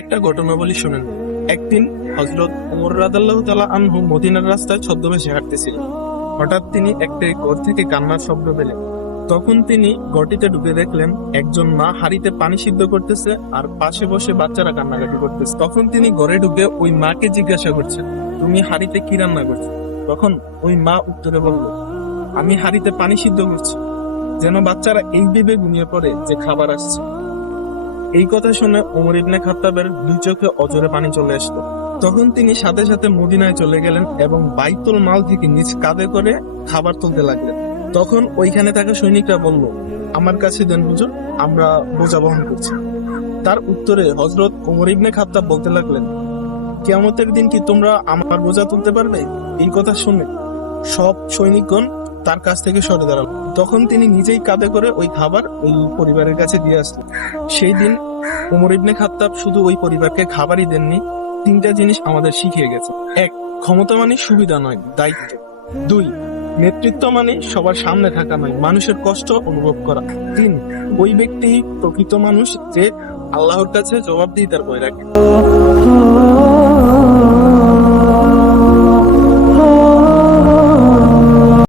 একটা ঘটনা বলি শুনেন। একদিন হযরত ওমর রাদিয়াল্লাহু তাআলা আনহু মদিনার রাস্তায় ছদ্মবেশে হাঁটতেছিলেন। হঠাৎ তিনি একটি ঘর থেকে কান্নার শব্দ পেলেন। তখন তিনি ঘরটিতে ঢুকে দেখলেন একজন মা হাঁড়িতে পানি সিদ্ধ করতেছে আর পাশে বসে বাচ্চারা কান্নাকাটি করতেছে। তখন তিনি ঘরে ঢুকে ওই মাকে জিজ্ঞাসা করছেন, তুমি হাঁড়িতে কি রান্না করছো? তখন ওই মা উত্তরে বলল, আমি হাঁড়িতে পানি সিদ্ধ করছি, যেন বাচ্চারা এই ভেবে ঘুমিয়ে পড়ে যে খাবার আসছে। এই কথা শুনে ওমর ইবনে খাত্তাবের দুই চোখে অজরে পানি চলে আসলো। তখন তিনি সাথে সাথে মদিনায় চলে গেলেন এবং বাইতুল মাল থেকে নিজ কাঁধে করে খাবার তুলতে লাগলেন। তখন ওইখানে থাকা সৈনিকরা বলল, আমার কাছে দেন হুজুর, আমরা বোঝা বহন করছি। তার উত্তরে হযরত ওমর ইবনে খাত্তাব বলতে লাগলেন, কিয়ামতের দিন কি তোমরা আমার বোঝা তুলতে পারবে? এই কথা শুনে সব সৈনিকগণ তার কাছ থেকে সরে দাঁড়াল। তখন তিনি নিজেই কাঁধে করে ওই খাবার ওই পরিবারের কাছে দিয়ে আসলেন। সেই দিন ওমর ইবনে খাত্তাব শুধু ওই পরিবারকে খাবারই দেননি, তিনটা জিনিস আমাদের শিখিয়ে গেছে। 1, ক্ষমতা মানে সুবিধা নয়, দায়িত্ব। 2, নেতৃত্ব মানে সবার সামনে থাকা নয়, মানুষের কষ্ট অনুভব করা। 3, ওই ব্যক্তি প্রকৃত মানুষ যে আল্লাহর কাছে জবাবদিহিতার ভয় রাখে।